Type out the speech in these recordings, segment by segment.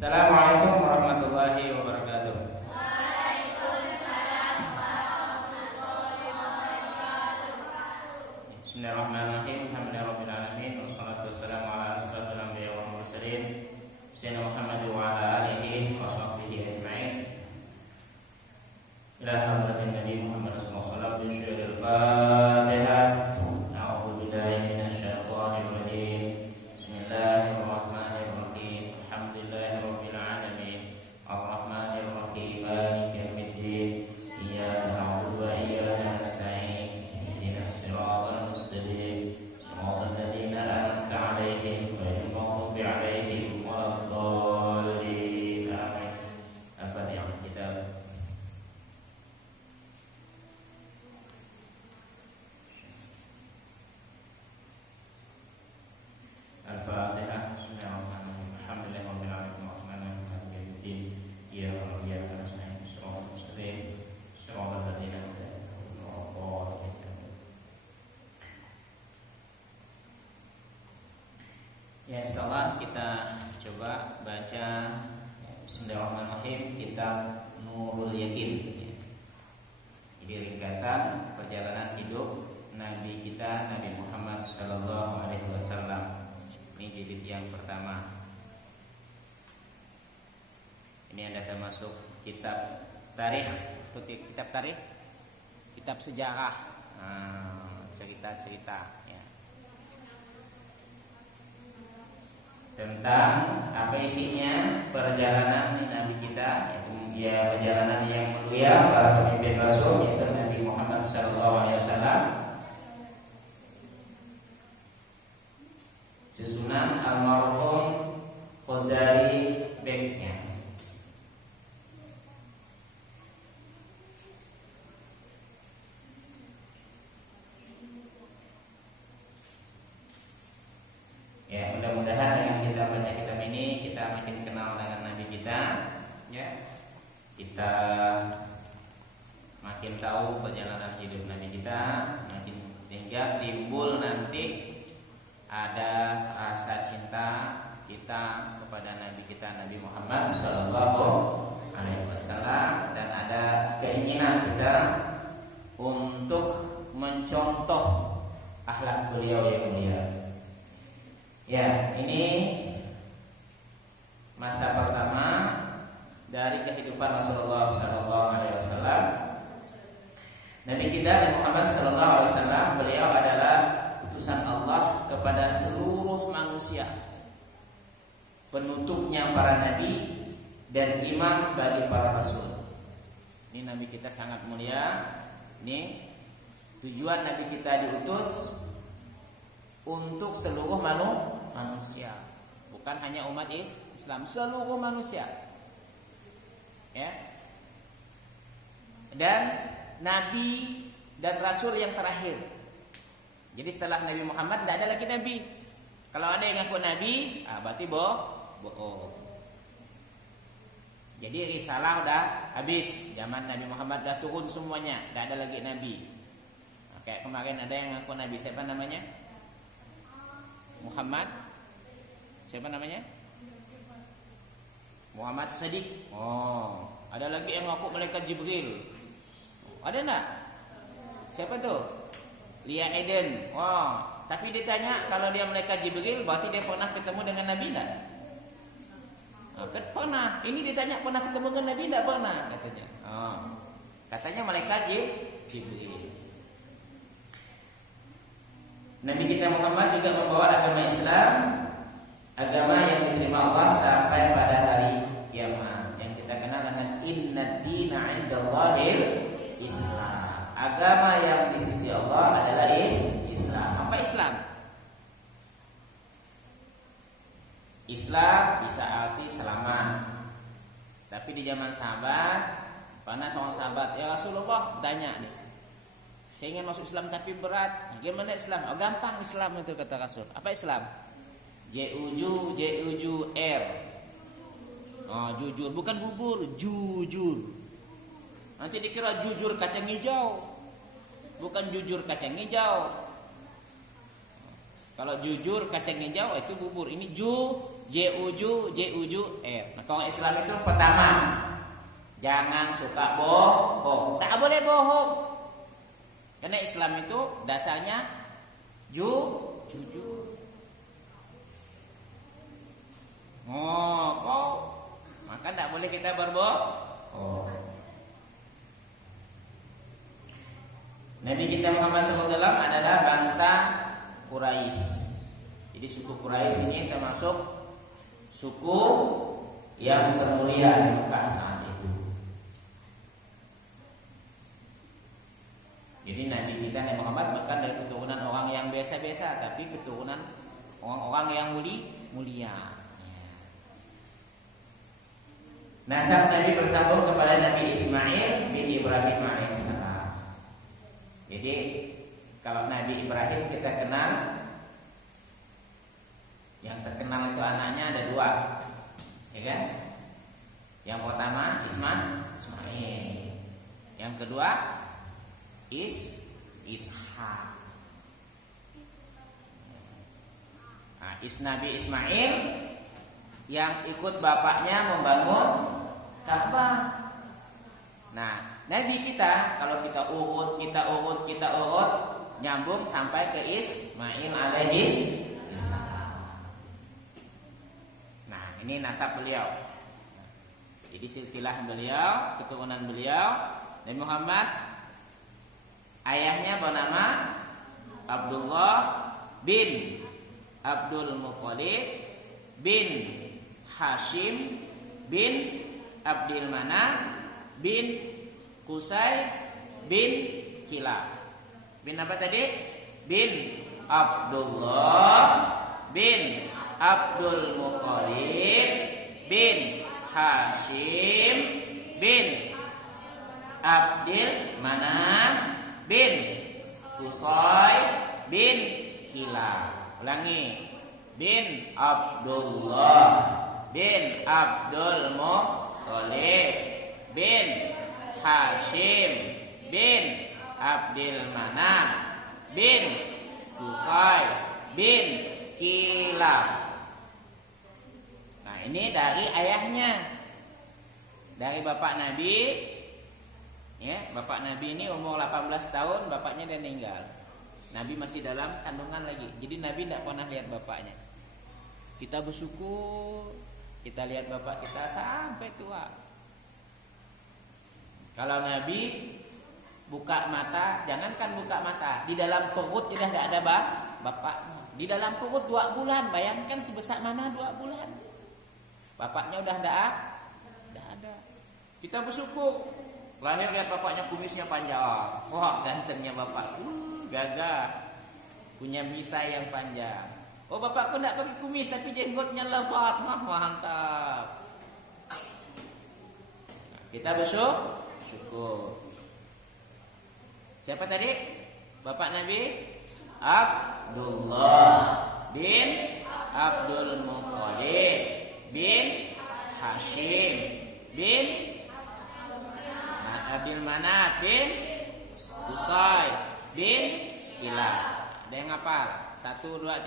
Assalamualaikum warahmatullahi wabarakatuh. Bismillahirrahmanirrahim. Alhamdulillahirabbil alamin wassalatu wassalamu ala asyrofil anbiya'i wal mursalin sayyidina Muhammad wa ala alihi wa sahbihi ajma'in. Ila hadratin Nabi Muhammad sallallahu alaihi wasallam. A'udzu billahi minasy syaithanir rajim. Bismillahirrahmanirrahim. Alhamdulillahirabbil alamin. Arrahmanir rahim. Maliki yaumiddin. Iyyaka na'budu wa iyyaka nasta'in. Ihdinas siratal mustaqim. Shiratal ladzina an'amta 'alaihim ghairil maghdubi 'alaihim waladdallin. Amin. Al-Fatihah. Kitab Al-Fatihah. Bismillahirrahmanirrahim. Alhamdulillahirabbil alamin arrahmanir rahim maliki yaumiddin. Iyyaka na'budu wa iyyaka nasta'in. Shiratal mustaqim. Shiratal ladzina an'amta 'alaihim ghairil maghdubi 'alaihim. Ya, insyaallah kita coba baca Bismillahirrahmanirrahim kitab Nurul Yakin. Ini ringkasan perjalanan hidup Nabi kita Nabi Muhammad sallallahu alaihi wasallam. Ini jilid yang pertama. Ini Anda termasuk kitab tarikh, kitab tarikh, kitab sejarah, cerita-cerita ya. Tentang apa isinya perjalanan Nabi kita, yaitu ya perjalanan yang mulia para pemimpin Rasul, yaitu Nabi Muhammad sallallahu alaihi wasallam. Susunan almarhum Qadari banknya. Ya, mudah-mudahan dengan kita baca kitab ini kita makin kenal dengan Nabi kita, ya. Kita makin tahu perjalanan hidup Nabi kita, makin sehingga timbul nanti ada rasa cinta kita kepada Nabi kita Nabi Muhammad sallallahu alaihi wasallam, dan ada keinginan kita untuk mencontoh akhlak beliau yang mulia. Ya, ini masa pertama dari kehidupan Rasulullah sallallahu alaihi wasallam. Nabi kita Nabi Muhammad sallallahu alaihi wasallam, beliau adalah utusan Allah kepada seluruh manusia, penutupnya para nabi dan imam bagi para rasul. Ini Nabi kita sangat mulia. Ini tujuan Nabi kita diutus untuk seluruh manusia, bukan hanya umat Islam, seluruh manusia. Ya. Dan nabi dan rasul yang terakhir. Jadi setelah Nabi Muhammad tidak ada lagi nabi. Kalau ada yang ngaku nabi, berarti bohong. Jadi risalah udah habis. Zaman Nabi Muhammad udah turun semuanya, tidak ada lagi nabi. Kayak kemarin ada yang ngaku nabi, siapa namanya? Muhammad. Siapa namanya? Muhammad Shadiq. Oh, ada lagi yang ngaku malaikat Jibril. Ada enggak? Siapa tuh? Lia Eden. Wow. Tapi ditanya kalau dia malaikat Jibril, berarti dia pernah ketemu dengan Nabi enggak? Kan pernah. Ini ditanya pernah ketemu dengan Nabi enggak? Pernah katanya. Katanya malaikat Jibril. Nabi kita Muhammad juga membawa agama Islam, agama yang diterima Allah sampai pada hari kiamat, yang kita kenal dengan Inna dina 'indallahil Islam. Agama yang di sisi Allah adalah Islam. Apa Islam? Islam bisa arti selamat. Tapi di zaman sahabat, pernah seorang sahabat, ya Rasulullah, tanya nih, saya ingin masuk Islam tapi berat. Gimana Islam? Oh, gampang Islam itu, kata Rasul. Apa Islam? J-U-J-U-R. Oh, jujur, bukan bubur, jujur. Nanti dikira jujur kacang hijau. Bukan jujur kacang hijau. Kalau jujur kacang hijau itu bubur. Ini J-U-J-U-F. Nah, kalau Islam itu pertama, jangan suka bohong. Tak boleh bohong. Karena Islam itu dasarnya jujur. Kok maka tak boleh kita berbohong. Nabi kita Muhammad SAW adalah bangsa Quraisy. Jadi suku Quraisy ini termasuk suku yang termulia di Mekah saat itu. Jadi Nabi kita Nabi Muhammad bukan dari keturunan orang yang biasa-biasa, tapi keturunan orang-orang yang mulia. Nasab Nabi bersambung kepada Nabi Ismail bin Ibrahim alaihissalam. Jadi kalau Nabi Ibrahim kita kenal, yang terkenal itu anaknya ada 2, ya kan? Yang pertama Ismail, yang kedua Ishak. Nah, Nabi Ismail yang ikut bapaknya membangun Ka'bah. Nah, Nabi kita kalau kita urut nyambung sampai ke Ismail alaihissalam. Nah, ini nasab beliau. Jadi silsilah beliau, keturunan beliau Nabi Muhammad, ayahnya bernama Abdullah bin Abdul Muthalib bin Hashim bin Abdul Manaf bin Qusay bin Kilab. Bin apa tadi? Bin Abdullah bin Abdul Muthalib bin Hashim bin Abdul Manaf bin Qusay bin Kilab. Ulangi. Bin Abdullah bin Abdul Muthalib bin Hashim bin Abdul Manaf bin Qusay bin Kilab. Nah, ini dari ayahnya, dari bapak Nabi. Ya, bapak Nabi ini umur 18 tahun, bapaknya udah meninggal. Nabi masih dalam kandungan lagi. Jadi Nabi tidak pernah lihat bapaknya. Kita bersyukur kita lihat bapak kita sampai tua. Kalau Nabi buka mata, jangankan buka mata, di dalam perut sudah tidak ada bapaknya. Di dalam perut 2 bulan, bayangkan sebesar mana 2 bulan. Bapaknya udah tidak ada. Kita bersyukur. Lahir lihat bapaknya kumisnya panjang. Wah, gantengnya bapak. Gagah. Punya misai yang panjang. Oh, bapakku tidak pakai kumis tapi jenggotnya lebat. Wah, mantap. Nah, kita bersyukur. Siapa tadi? Bapak Nabi Abdullah bin Abdul Muthalib bin Hashim bin Abdul Manaf bin Qusay bin Kilab. Ada yang hafal? 1, 2, 3.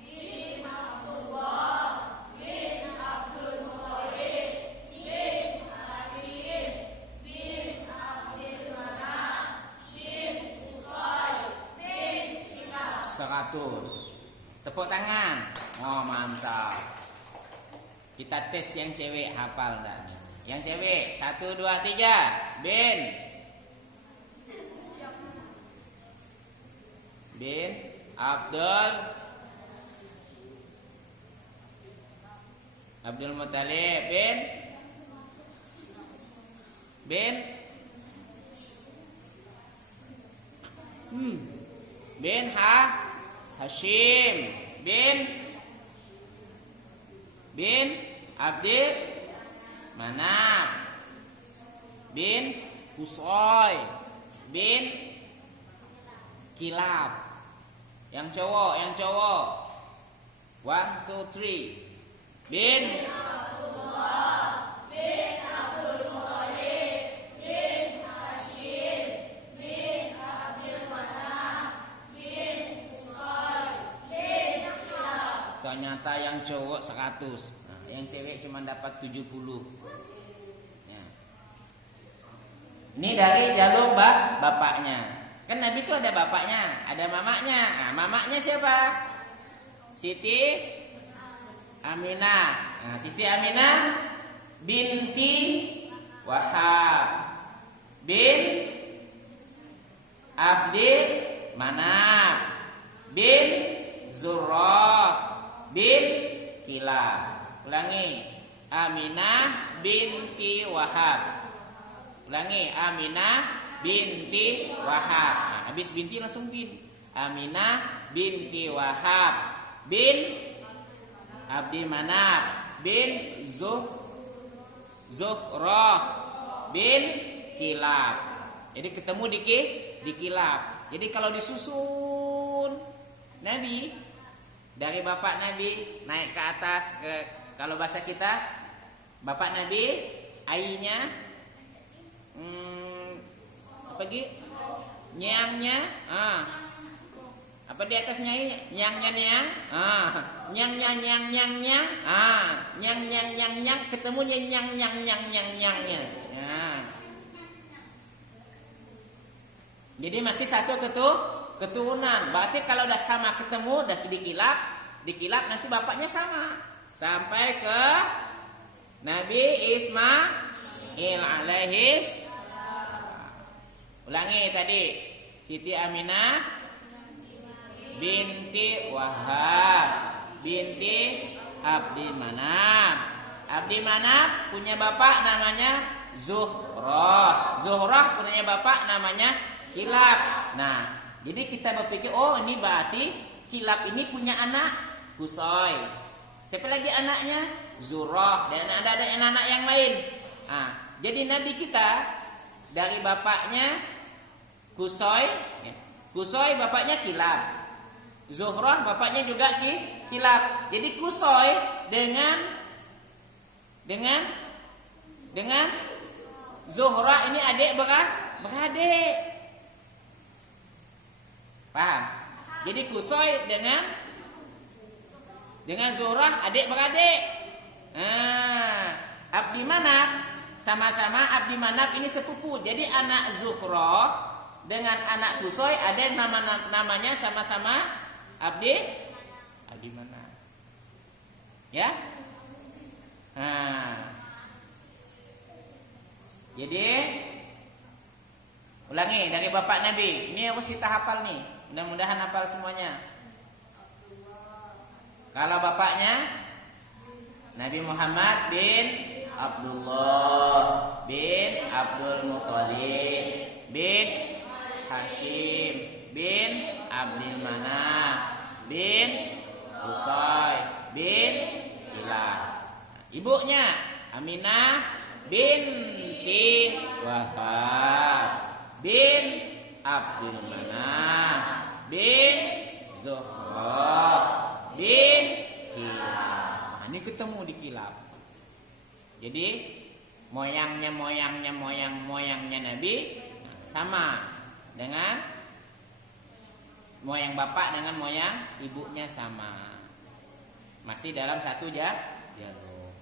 Bin Abdullah bin Abdul Muthalib bin Hashim bin Abdul Manaf bin Qusay bin Kilab. 100. Tepuk tangan. Oh, mantap. Kita tes yang cewek hafal enggak? Yang cewek 1, 2, 3. Bin Abdul Muthalib bin Hashim bin Abdul Manaf bin Qusay bin Kilab. Yang cowok 1, 2, 3. Bin Abdullah bin Abdul Muthalib bin Hashim bin Abdul Manaf bin Qusay bin Kilab. Ternyata yang cowok cowok 100. Nah, yang cewek cuma dapat 70. Ya. Ini dari jalur bapaknya. Kan Nabi itu ada bapaknya, ada mamanya. Nah, mamanya siapa? Siti Aminah. Nah, Siti Aminah binti Wahab bin Abdi Manaf bin Zurrah bin Kilab. Ulangi, Aminah binti Wahab. Ulangi, Aminah binti Wahab. Nah, habis binti langsung bin. Aminah binti Wahab bin Abdi Manaf bin Zuhrah bin Kilab. Jadi ketemu di Kilab. Jadi kalau disusun Nabi dari bapak Nabi naik ke atas ke, kalau bahasa kita bapak Nabi ainya apa gitu? Nyangnya apa di atasnya ini? Nyangnya nyang. Nyang ketemu nyang. Ya. Jadi masih satu keturunan. Berarti kalau udah sama ketemu udah dikilap nanti bapaknya sama. Sampai ke Nabi Ismail alaihis. Ulangi tadi. Siti Aminah binti Wahab binti Abdi Manaf. Abdi Manaf punya bapak namanya Zuhrah. Zuhrah punya bapak namanya Kilab. Nah, jadi kita berpikir, oh ini berarti Kilab ini punya anak Kusoy. Siapa lagi anaknya? Zurrah. Dan ada anak yang lain. Nah, jadi Nabi kita dari bapaknya Kusoy. Kusoy bapaknya Kilab. Zuhrah bapaknya juga Kilab. Jadi Kusoy dengan Zuhrah ini adik beradik. Paham? Jadi Kusoy dengan Zuhrah adik beradik. Abdi Manaf sama-sama Abdi Manaf ini sepupu. Jadi anak Zuhrah dengan anak Kusoy ada yang namanya sama-sama Abdi Manaf. Ya? Jadi ulangi dari bapak Nabi. Ini harus kita hafal nih. Mudah-mudahan hafal semuanya. Kalau bapaknya Nabi Muhammad bin Abdullah bin Abdul Muthalib bin Hashim bin Abdul Manaf bin Qusay bin Kilab. Ibunya Aminah binti Wahab bin Abdul Manaf bin Zuhrah bin Kilab. Nah, ini ketemu di Kilab. Jadi moyangnya Nabi sama dengan moyang bapak dengan moyang ibunya sama. Masih dalam satu jalur.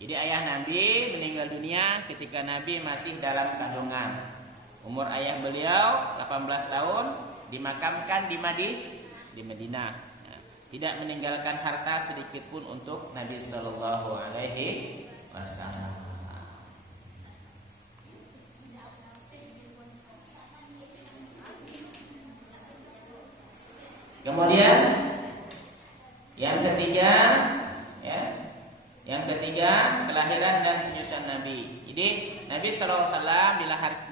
Jadi ayah Nabi meninggal dunia ketika Nabi masih dalam kandungan. Umur ayah beliau 18 tahun, dimakamkan di Madinah. Nah, tidak meninggalkan harta sedikit pun untuk Nabi Sallallahu Alaihi Wasallam. Kemudian yang ketiga, kelahiran dan penyusunan Nabi. Jadi Nabi Sallallahu Alaihi Wasallam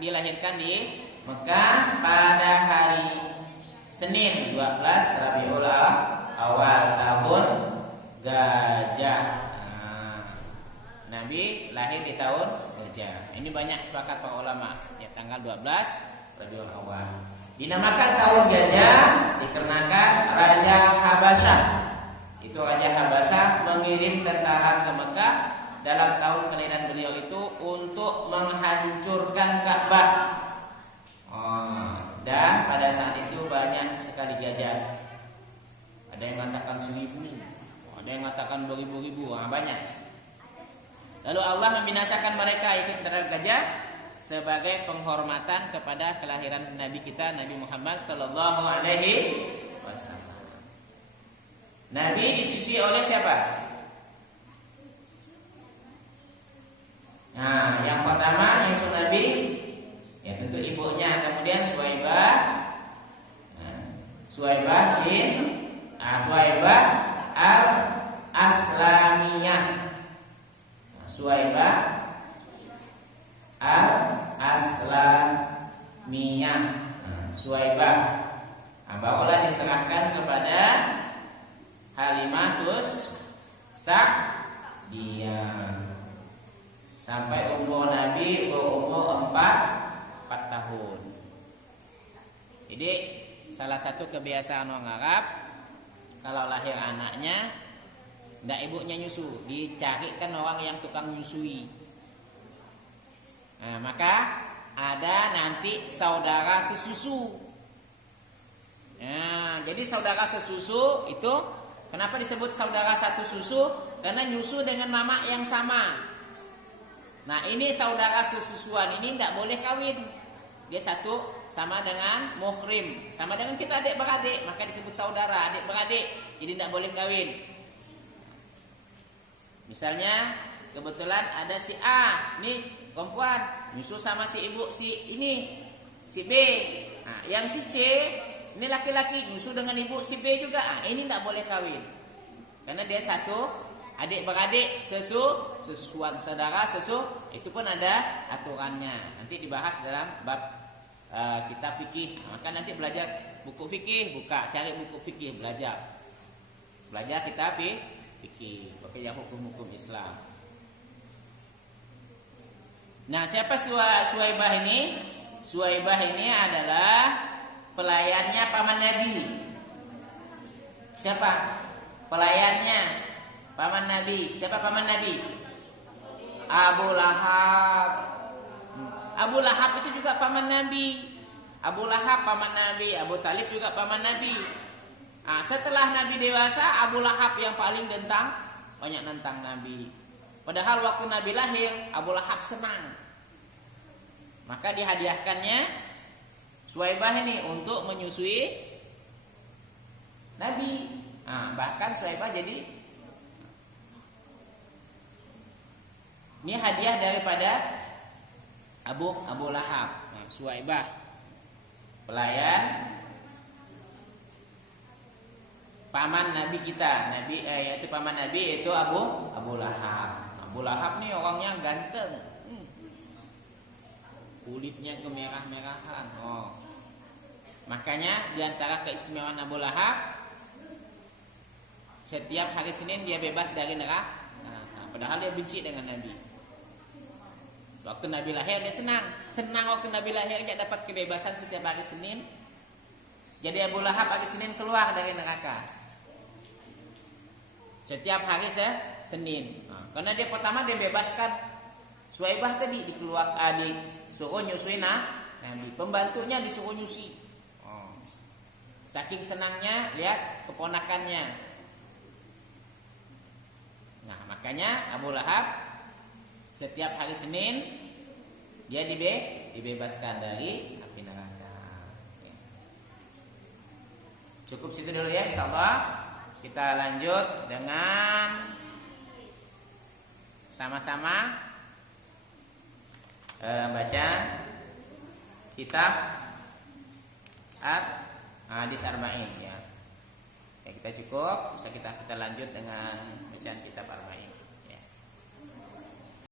dilahirkan di Mekah pada hari Senin 12 Rabiul Awal tahun Gajah. Nabi lahir di tahun Gajah. Ini banyak sepakat para ulama. Ya, tanggal 12 Rabiul Awal. Dinamakan tahun Gajah dikarenakan Raja Habasyah. Itu Raja Habasyah mengirim tentara ke Mekah dalam tahun kelahiran beliau itu untuk menghancurkan Ka'bah. Dan pada saat itu banyak sekali jajah. Ada yang mengatakan 1000, Ada yang mengatakan beribu-ribu, banyak. Lalu Allah membinasakan mereka ikut terhadap gajah sebagai penghormatan kepada kelahiran Nabi kita Nabi Muhammad sallallahu alaihi wasallam. Nabi disusui oleh siapa? Nah, yang pertama nyusu Nabi ya tentu ibunya, kemudian Suwaibah. Suwaibah al-Aslamiyah. Suwaibah al-Aslamiyah. Suwaibah. Barulah diserahkan kepada Halimatus Sa'diyah. Sampai umur Nabi berumur 4 tahun. Jadi salah satu kebiasaan orang Arab, kalau lahir anaknya ndak ibunya nyusu, dicarikan orang yang tukang nyusui. Nah, maka ada nanti saudara sesusu. Nah, jadi saudara sesusu itu kenapa disebut saudara satu susu? Karena nyusu dengan mama yang sama. Nah, ini saudara sesusuan ini ndak boleh kawin. Dia satu sama dengan muhrim, sama dengan kita adik beradik, maka disebut saudara adik beradik. Jadi tidak boleh kawin. Misalnya kebetulan ada si A, nih perempuan, nyusu sama si ibu si ini, si B. Nah, yang si C, ini laki-laki, nyusu dengan ibu si B juga. Nah, ini tidak boleh kawin. Karena dia satu adik beradik, sesusuan saudara, itu pun ada aturannya. Nanti dibahas dalam bab kitab fikih. Maka nanti belajar buku fikih, cari buku fikih, belajar kitab fikih, pakai hukum-hukum Islam. Nah, siapa Suwaibah ini? Suwaibah ini adalah pelayannya paman Nabi. Siapa pelayannya paman Nabi? Siapa paman Nabi? Abu Lahab. Abu Lahab itu juga paman Nabi. Abu Lahab paman Nabi, Abu Talib juga paman Nabi. Nah, setelah Nabi dewasa, Abu Lahab yang paling banyak nentang Nabi. Padahal waktu Nabi lahir, Abu Lahab senang. Maka dihadiahkannya Suwaibah ini untuk menyusui Nabi. Nah, bahkan Suwaibah jadi ini hadiah daripada Abu Lahab. Nah, Suwaibah pelayan paman Nabi kita, yaitu paman Nabi itu Abu Lahab. Abu Lahab nih orangnya ganteng, kulitnya kemerah-merahan. Makanya diantara keistimewaan Abu Lahab, setiap hari Senin dia bebas dari neraka. Padahal dia benci dengan Nabi. Waktu Nabi lahir dia senang waktu Nabi lahir dia dapat kebebasan setiap hari Senin. Jadi Abu Lahab hari Senin keluar dari neraka. Setiap hari Senin. Karena dia pertama dia bebaskan Suwaibah tadi disuruh nyusuin Nabi. Pembantunya disuruh nyusi. Saking senangnya lihat keponakannya. Nah, makanya Abu Lahab setiap hari Senin dia dibebaskan dari api neraka. Cukup situ dulu ya, insyaallah. Kita lanjut dengan sama-sama baca kitab Hadis Arba'in ya. Kita cukup, bisa kita lanjut dengan bacaan kitab Arba'in.